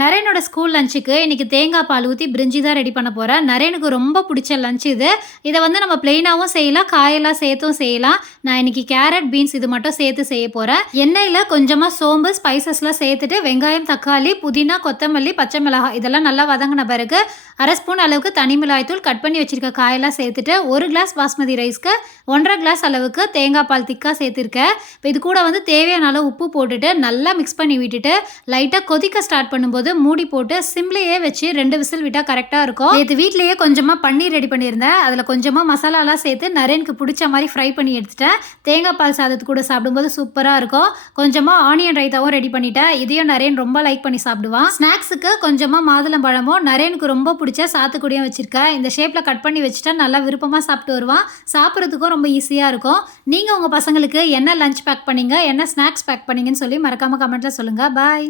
நரேனோட school லஞ்சுக்கு இன்னைக்கு தேங்காய் பால் ஊற்றி பிரிஞ்சி தான் ரெடி பண்ண போகிறேன். நரேனுக்கு ரொம்ப பிடிச்ச லஞ்ச் இது. இதை வந்து நம்ம பிளெயினாகவும் செய்யலாம், காயெல்லாம் சேர்த்தும் செய்யலாம். நான் இன்னைக்கு கேரட், பீன்ஸ் இது மட்டும் சேர்த்து செய்ய போகிறேன். எண்ணெயில் கொஞ்சமாக சோம்பு, ஸ்பைசஸ்லாம் சேர்த்துட்டு வெங்காயம், தக்காளி, புதினா, கொத்தமல்லி, பச்சை மிளகாய் இதெல்லாம் நல்லா வதங்கின பிறகு அரை ஸ்பூன் அளவுக்கு தனி மிளகாய்த்தூள், கட் பண்ணி வச்சிருக்க காயெல்லாம் சேர்த்துட்டு 1 கிளாஸ் பாஸ்மதி ரைஸ்க்கு 1.5 கிளாஸ் அளவுக்கு தேங்காய் பால் திக்காக சேர்த்துருக்கேன். இப்போ இது கூட வந்து தேவையான அளவு உப்பு போட்டுட்டு நல்லா மிக்ஸ் பண்ணி விட்டுட்டு லைட்டாக கொதிக்க ஸ்டார்ட் பண்ணும்போது மூடி போட்டு சிம்லேயே வச்சு 2 விசில் விட்டால் கரெக்டாக இருக்கும். இது வீட்லேயே கொஞ்சமாக பன்னீர் ரெடி பண்ணியிருந்தேன். அதில் கொஞ்சமாக மசாலாலாம் சேர்த்து நரேனுக்கு பிடிச்ச மாதிரி ஃப்ரை பண்ணி எடுத்துட்டேன். தேங்காய் பால் சாதத்து கூட சாப்பிடும்போது சூப்பராக இருக்கும். கொஞ்சமாக ஆனியன் ரைத்தாவும் ரெடி பண்ணிட்டேன். இதையும் நரேன் ரொம்ப லைக் பண்ணி சாப்பிடுவான். ஸ்நாக்ஸுக்கு கொஞ்சமாக மாதுளம்பழமும் நரேனுக்கு ரொம்ப பிடிச்ச சாத்துக்குடியும் வச்சுருக்கேன். இந்த ஷேப்பில் கட் பண்ணி வச்சுட்டா நல்லா விருப்பமாக சாப்பிட்டு வருவான். சாப்பிட்றதுக்கும் ரொம்ப ஈஸியாக இருக்கும். நீங்கள் உங்கள் பசங்களுக்கு என்ன லஞ்ச் பேக் பண்ணீங்க, என்ன ஸ்நாக்ஸ் பேக் பண்ணீங்கன்னு சொல்லி மறக்காமல் கமெண்ட்டில் சொல்லுங்கள். பாய்.